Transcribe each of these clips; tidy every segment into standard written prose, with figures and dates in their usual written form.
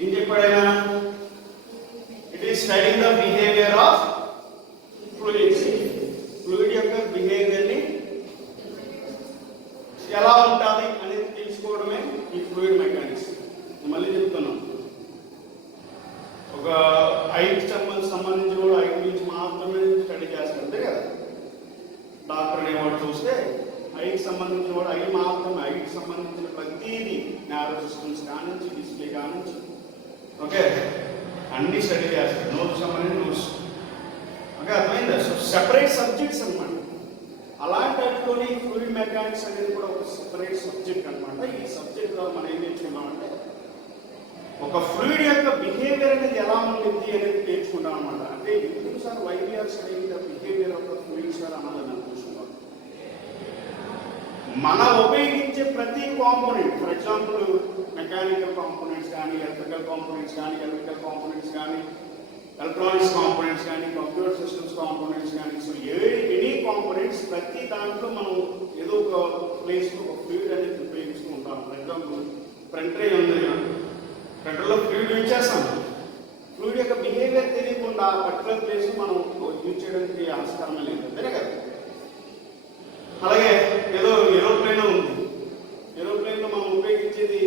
ఏం చెప్పాడైనా? It is studying the behaviour of fluids. Fluid యొక్క బిహేవియర్ని ఎలా ఉంటుంది అనేది తెలుసుకోవడమే ఈ ఫ్లూయిడ్ మెకానిక్స్. మళ్ళీ చెప్తున్నాం, ఒక ఐకి సంబంధించి కూడా ఐ గురించి మాత్రమే స్టడీ చేస్తారు అంతే కదా. డాక్టర్ అనేవాడు చూస్తే ఐకి సంబంధించిన వాడు ఐ మాత్రమే, ఐకి సంబంధించిన ప్రతిదీ న్యారో సిస్టమ్స్ కానించి డిస్ప్లే కానించి ఓకే అన్ని స్టడీ చేస్తారు. నోట్స్ సంబంధించిన నోట్స్ ఓకే అర్థమైందా? సో సెపరేట్ సబ్జెక్ట్స్ అనమాట. అలాంటి వాటిలోని ఫ్లూయిడ్ మెకానిక్స్ అనేది కూడా ఒక సెపరేట్ సబ్జెక్ట్ అనమాట. ఈ సబ్జెక్ట్లో మనం ఏం నేర్చుకున్నామంటే ఒక ఫ్లూయిడ్ యొక్క బిహేవియర్ అనేది ఎలా ఉంటుంది అనేది నేర్చుకుంటాం అనమాట. అంటే ఎందుకు sir YVR studying the behaviour of the fluid sir అన్నది అనుకుంటున్నాం. మనం ఉపయోగించే ప్రతి component, for example mechanical components కానీ, ఎలక్ట్రికల్ కాంపోనెంట్స్ కానీ, ఎలక్ట్రికల్ కాంపోనెంట్స్ కానీ, ఎలక్ట్రానిక్స్ కాంపోనెంట్స్ కానీ, కంప్యూటర్ సిస్టమ్స్ కాంపోనెంట్స్ కానీ, సో ఎనీ కాంపోనెంట్స్ ప్రతి దాంట్లో మనం ఏదో ఒక ప్లేస్లో ఒక ఫ్లూయిడ్ అనేది ఉపయోగిస్తూ ఉంటాం. ఫర్ ఎగ్జాంపుల్ ప్రింటర్ ఉంది, ప్రింటర్లో ఫ్లూయిడ్ యూజ్ చేస్తాం. ఫ్లూయిడ్ యొక్క బిహేవియర్ తెలియకుండా పర్టికులర్ ప్లేస్ మనం యూజ్ చేయడానికి ఆస్కారమే లేదు అంతేనే కదా. అలాగే ఏదో ఏరోప్లేన్ ఉంది, ఏరోప్లేన్లో మనం ఉపయోగించేది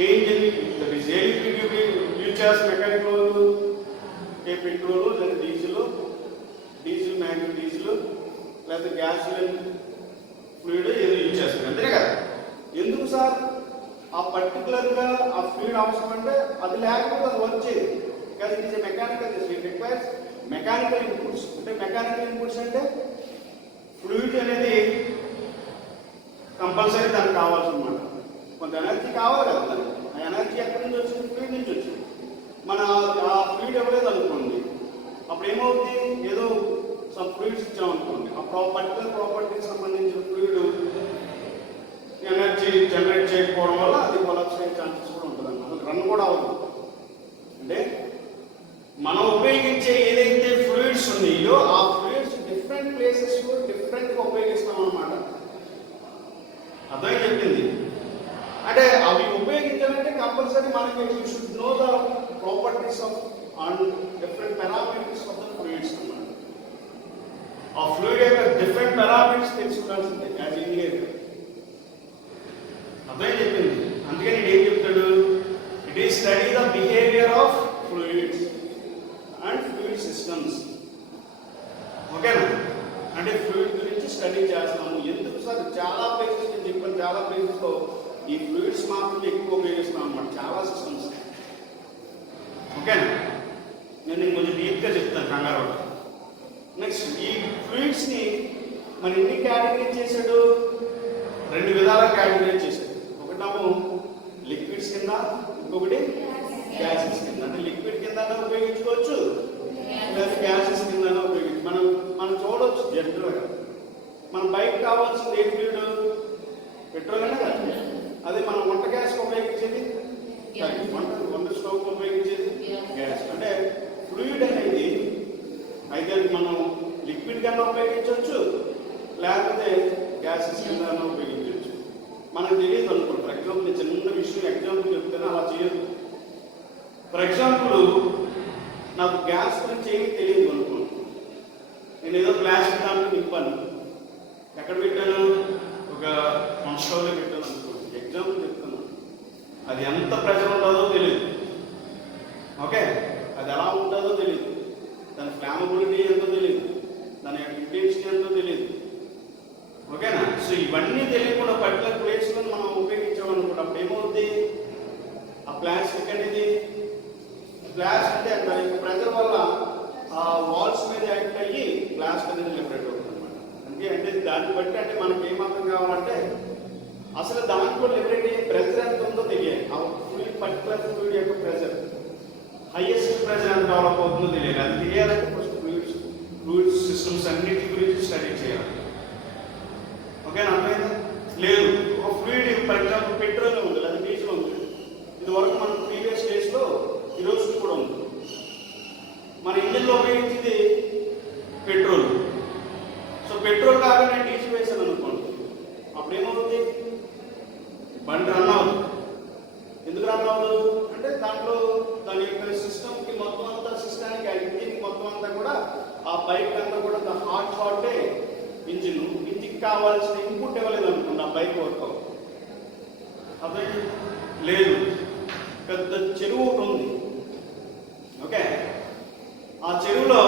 ఏ ఇంజిన్ యూజ్ చేస్తాం, మెకానికల్ ఏ పెట్రోల్ లేదా డీజిల్ మ్యాగ్నెట్ డీజిల్ లేదా గ్యాస్ ఫ్లూయిడ్ ఏదో యూజ్ చేస్తాం అంతేనే కదా. ఎందుకు సార్ ఆ పర్టికులర్గా ఆ ఫ్లూయిడ్ అవసరం అంటే అది లేకపోతే అది వర్క్ చేయదు. Because it is a mechanical it requires mechanical inputs. అంటే మెకానికల్ ఇన్పుట్స్ అంటే ఫ్లూయిడ్ అనేది కంపల్సరీ దానికి కావాల్సి అనమాట. కొంత ఎనర్జీ కావాలి కదా దానికి. ఆ ఎనర్జీ ఎక్కడి నుంచి వచ్చింది? ఫ్లూయిడ్ నుంచి వచ్చింది. మన ఆ ఫ్లూయిడ్ ఇవ్వలేదు అనుకోండి, అప్పుడు ఏమవుతుంది? ఏదో సమ్ ఫ్లూయిడ్స్ ఇచ్చామనుకోండి, ఆ పర్టికులర్ ప్రాపర్టీకి సంబంధించిన ఫ్లూయిడ్ ఎనర్జీ జనరేట్ చేయకపోవడం వల్ల అది కొలాప్స్ అయ్యే ఛాన్సెస్ కూడా ఉంటుంది అన్నమాట. రన్ కూడా అవ్వదు. అంటే మనం ఉపయోగించే ఏదైతే ఫ్లూయిడ్స్ ఉన్నాయో ఆ ఫ్లూయిడ్స్ డిఫరెంట్ ప్లేసెస్లో డిఫరెంట్గా ఉపయోగిస్తాం అన్నమాట. అర్థం చెప్పింది అంటే అవి ఉపయోగించాలంటే కంపల్సరీ మనకి you should know the properties of and different parameters of the fluids అన్నమాట. ఆ ఫ్లూయిడ్ యొక్క డిఫరెంట్ పారామీటర్స్ తెలుసుకోవాల్సిందే యాజ్ ఇంజనీర్. అర్థం చెప్పింది. అందుకే నేను ఏం చెప్తాడు, it is study the behaviour of fluids and fluid systems. ఓకేనా? అంటే ఫ్లూయిడ్ గురించి స్టడీ చేస్తాము. ఎందుకు సార్ చాలా ప్లేసెస్ నేను చెప్పాను, చాలా ప్లేసెస్లో ఈ ఫ్లూయిడ్స్ మాత్రమే ఎక్కువ ఉపయోగిస్తున్నాం అన్నమాట చాలా సిస్టమ్స్. ఓకేనా? నేను కొంచెం డీప్గా చెప్తాను కంగారు. నెక్స్ట్ ఈ ఫ్లూయిడ్స్ని మరి ఎన్ని కేటగిరీ చేశాడు? 2 విధాలుగా కేటగిరీ చేశాడు. ఒకటేమో లిక్విడ్స్ కింద, ఇంకొకటి గ్యాసెస్ కింద. అంటే లిక్విడ్ కింద ఉపయోగించుకోవచ్చు లేదా గ్యాసెస్ కింద ఉపయోగించు. మనం చూడవచ్చు జనరల్గా మనం బయట కావాల్సింది ఏ ఫ్లూయిడ్? పెట్రోల్ అనే కదా. అదే మనం వంట గ్యాస్ ఉపయోగించేది, వంట స్టవ్ ఉపయోగించేది గ్యాస్. అంటే ఫ్లూయిడ్ అనేది అయితే మనం లిక్విడ్ కింద ఉపయోగించవచ్చు లేకపోతే గ్యాసెస్ కింద ఉపయోగించవచ్చు. మనకు తెలియదు అనుకోండి. ఫర్ ఎగ్జాంపుల్ చిన్న విషయం ఎగ్జాంపుల్ చెప్తేనే అలా చేయదు. ఫర్ ఎగ్జాంపుల్ నాకు గ్యాస్ గురించి ఏమీ తెలియదు అనుకోండి. నేను ఏదో ప్లాస్టిక్ దాంట్లో నింపాను, ఎక్కడ పెట్టాను? ఒక వంట స్టవ్లో పెట్టాను అనుకోండి. ఎగ్జాంపుల్ చెప్తున్నాను. అది ఎంత ప్రెషర్ ఉంటుందో తెలియదు. ఓకే, అది ఎలా ఉంటుందో తెలియదు, దాని ఫ్లామబిలిటీ ఎంతో తెలియదు, దాని యొక్క ఇంటెన్సిటీ ఎంతో తెలియదు. ఓకేనా? సో ఇవన్నీ తెలియకుండా పర్టికులర్ ప్లేస్లో మనం ఉపయోగించామనుకుంటే అప్పుడు ఏమవుతుంది? ఆ ప్లాస్టిక్ అనేది గ్లాస్ అంటే దాని ప్రెజర్ వల్ల ఆ వాల్స్ మీద యాక్ట్ అయ్యి గ్లాస్ అనేది లిబరేట్ అవుతుంది అనమాట. అంటే దాన్ని బట్టి అంటే మనకి ఏమాత్రం కావాలంటే అసలు దాంట్లో లిబరేట్ అయ్యే ప్రెజర్ ఎంత ఉందో తెలియాలి. ఆ పర్టికులర్ ఫ్లూయిడ్ యొక్క ప్రెజర్, హైయెస్ట్ ప్రెజర్ ఎంత డెవలప్ అవుతుందో తెలియాలి. అది తెలియాలంటే ఫస్ట్ ఫ్లూయిడ్ సిస్టమ్స్ అన్నిటి గురించి స్టడీ చేయాలి. ఓకేనా? అర్థమైందా? లేదు ఒక ఫ్లూయిడ్ ఫర్ ఎగ్జాంపుల్ పెట్రోల్ ఉంది లేదా డీజిల్ ఉంది. ఇది వరకు మన ప్రీవియస్ డేస్లో ఈరోజు కూడా ఉంది. మన ఇంజిన్లో ఉపయోగించింది పెట్రోల్. సో పెట్రోల్ కాకుండా డీజిల్ వేసాను అనుకోండి, అప్పుడు ఏమవుతుంది? బండి రన్ అవ్వదు. ఎందుకు రన్ అవ్వదు? అంటే దాంట్లో దాని యొక్క సిస్టమ్కి మొత్తం అంతా సిస్టానికి ఇంజిన్ మొత్తం అంతా కూడా ఆ బైక్ అంతా కూడా హాట్ షాటే ఇంజిన్కి కావాల్సిన ఇన్పుట్ ఇవ్వలేదు అనుకోండి, ఆ బైక్ వర్క్ అదే లేదు. పెద్ద చెరువు ఒకటి ఉంది, ఓకే. ఆ చెరువులో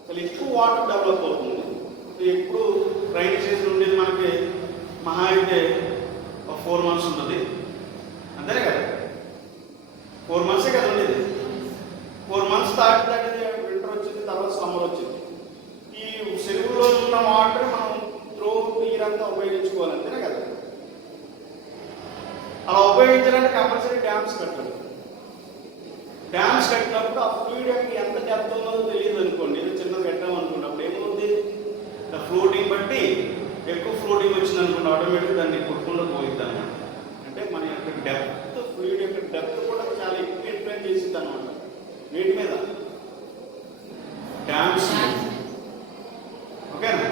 అసలు ఎక్కువ వాటర్ డెవలప్ అవుతుంది. ఎప్పుడు రైన్ సీజన్ ఉండేది మనకి మహా అయితే 4 months ఉంటుంది, అంతేనే కదా, 4 months కదా ఉండేది. 4 months దాటితే వింటర్ వచ్చింది, తర్వాత సమ్మర్ వచ్చింది. ఈ చెరువులో ఉన్న వాటర్ మనం త్రూఅవుట్ ఇయర్ అంతా ఉపయోగించుకోవాలి, అంతేనే కదా. అలా ఉపయోగించాలంటే కంపల్సరీ డ్యామ్స్ కట్టాలి. డ్యామ్స్ కట్టినప్పుడు ఆ ఫ్లూయిడ్ ఎంత డెప్త్ ఉన్నదో తెలియదు అనుకోండి, ఏదో చిన్నది కట్టామనుకోండి, అప్పుడు ఏమవుతుంది, ఫ్లోటింగ్ బట్టి ఎక్కువ ఫ్లోటింగ్ వచ్చింది అనుకోండి, ఆటోమేటిక్ దాన్ని కొట్టుకుంటూ పోయిద్ది అనమాట. అంటే మన యొక్క డెప్త్, ఫ్లూయిడ్ యొక్క డెప్త్ కూడా చాలా ఎక్కువ ఇన్ఫ్లుయెన్స్ చేసింది అనమాట వీటి మీద, డ్యామ్స్. ఓకేనా,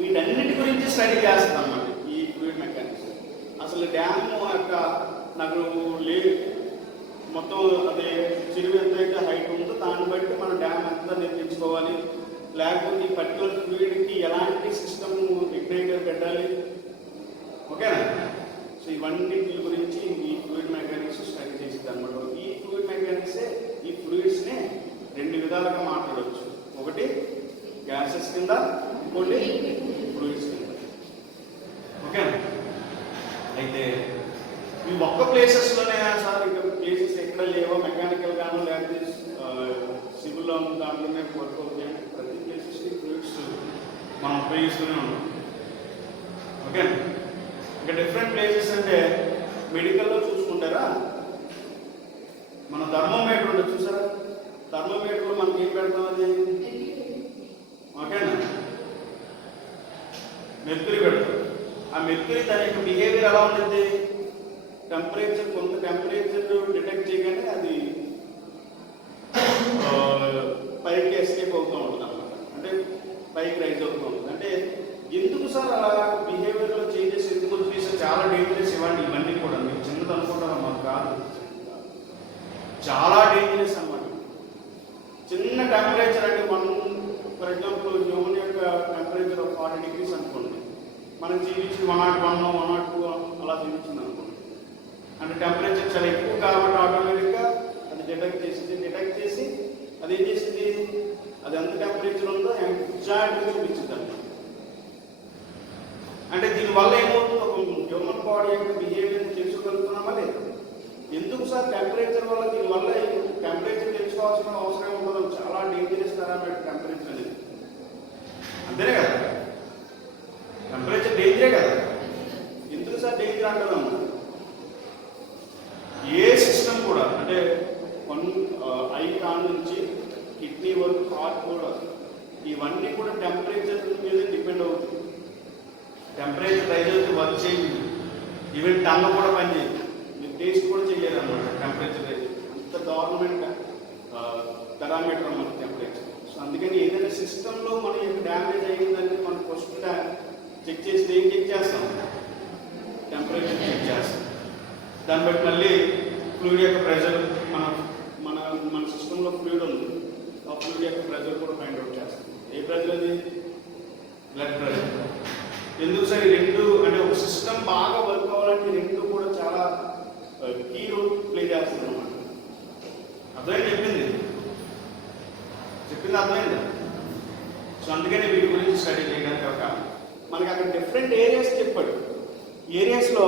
వీటన్నిటి గురించి స్టడీ చేస్తాం అనమాట ఈ ఫ్లూయిడ్ మెకానిక్స్. అసలు డ్యామ్ యొక్క నాకు లేదు మొత్తం అదే చెరువు ఎంతైతే హైట్ ఉందో దాన్ని బట్టి మనం డ్యామ్ ఎంత నిర్మించుకోవాలి, లేకపోతే ఈ పర్టికులర్ ఫ్లూయిడ్కి ఎలాంటి సిస్టమ్ ఇగ్నైటర్ పెట్టాలి, ఓకేనా. సో ఇవన్నిటి గురించి ఈ ఫ్లూయిడ్ మెకానిక్స్ స్టడీ చేసింది అనమాట. ఈ ఫ్లూయిడ్ మెకానిక్సే ఈ ఫ్లూయిడ్స్ని 2 విధాలుగా మాట్లాడవచ్చు. ఒకటి గ్యాసెస్ కింద, ఇంకోటి ఫ్లూయిడ్స్ కింద, ఓకేనా. అయితే ఈ ఒక్క ప్లేసెస్లోనే సార్ ఇంకా ప్లేసెస్ ఎక్కడ లేవో మెకానికల్ గాను లేకపోతే సివిల్లో దాంట్లోనే వర్క్ అవుతాయి. ప్రతి ప్లేసెస్కి ఫ్లూయిడ్స్ మనం ఉపయోగిస్తూనే ఉన్నాం, ఓకే. ఇంకా డిఫరెంట్ ప్లేసెస్ అంటే మెడికల్లో చూసుకుంటారా, మన థర్మోమీటర్ ఉంటుంది చూసారా, థర్మోమీటర్లో మనకి ఏం పెడతాం, అది ఓకేనా, మెర్క్యూరీ పెడతాం. ఆ మెర్క్యూరీ దాని యొక్క బిహేవియర్ ఎలా ఉంటుంది, టెంపరేచర్ కొంత టెంపరేచర్ డిటెక్ట్ చేయగానే అది పైకి ఎస్కేప్ అవుతూ ఉంటుంది అన్నమాట, అంటే పైకి రైజ్ అవుతూ ఉంటుంది. అంటే ఎందుకు సార్ అలా బిహేవియర్లో చేంజెస్ ఎందుకు వచ్చేసి చాలా డేంజరస్ ఇవ్వండి, ఇవన్నీ కూడా మీరు చిన్నది అనుకుంటారా, మాకు కాదు, చాలా డేంజరస్ అన్నమాట. చిన్న టెంపరేచర్ అంటే ఫర్ ఎగ్జాంపుల్ హ్యూమన్ యొక్క టెంపరేచర్ 40 degrees అనుకోండి, మనం జీవించి 101, 102 అలా జీవించింది అనుకోండి, అంటే టెంపరేచర్ చాలా ఎక్కువ కాబట్టి ఆటోమేటిక్గా అది డిటెక్ట్ చేసి అది ఏం చేసింది, అది ఎంత టెంపరేచర్ ఉందో ఎగ్జాక్ట్గా చూపించింది అన్నమాట. అంటే దీనివల్ల ఏమవుతుంది, ఒక హ్యూమన్ బాడీ యొక్క బిహేవియర్ని తెలుసుకోగలుగుతున్నామా లేదు. ఎందుకు సార్ టెంపరేచర్ వల్ల, దీనివల్ల టెంపరేచర్ తెలుసుకోవాల్సిన అవసరం ఉండదు, చాలా డేంజరస్ పారామీటర్ టెంపరేచర్ అనేది, అంతేనే కదా. టెంపరేచర్ డేంజరే కదా. ఎందుకు సార్ డేంజర్ అంటున్నాము, ఏ సిస్టమ్ కూడా అంటే ఐ కాన్ నుంచి కిడ్నీ వరకు, హార్ట్ కూడా, ఇవన్నీ కూడా టెంపరేచర్ మీద డిపెండ్ అవుతుంది. టెంపరేచర్ రైజ్ అవుతుంది, వర్క్ చేయండి, ఈవెన్ టంగ్ కూడా పనిచేయదు, మీరు టేస్ట్ కూడా చేయలేదు అనమాట టెంపరేచర్ రైజ్. అంత గవర్నమెంట్ పారామీటర్ అన్నమాట టెంపరేచర్. సో అందుకని ఏదైనా సిస్టంలో మనం ఏం డ్యామేజ్ అయ్యిందంటే మనం ఫస్ట్ చెక్ చేస్తే ఏం చెక్ చేస్తాం, టెంపరేచర్ చెక్ చేస్తాం. దాన్ని బట్టి మళ్ళీ ఫ్లూయిడ్ యొక్క ప్రెషర్, మన మన మన సిస్టంలో ఫ్లూయిడ్ ఉంది, ఆ ఫ్లూయిడ్ యొక్క ప్రెషర్ కూడా ఫైండ్ అవుట్ చేస్తాం. ఏ ప్రెషర్ అది, బ్లడ్ ప్రెషర్. ఎందుకు సార్ ఈ రెండు, అంటే ఒక సిస్టమ్ బాగా వర్క్ అవ్వాలంటే రెండు కూడా చాలా కీ రోల్ ప్లే చేస్తుంది అన్నమాట. అర్థమైంది చెప్పింది అర్థమైందా. సో అందుకని వీటి గురించి స్టడీ చేయడానికి మనకి అక్కడ డిఫరెంట్ ఏరియాస్ చెప్పాడు. ఏరియాస్లో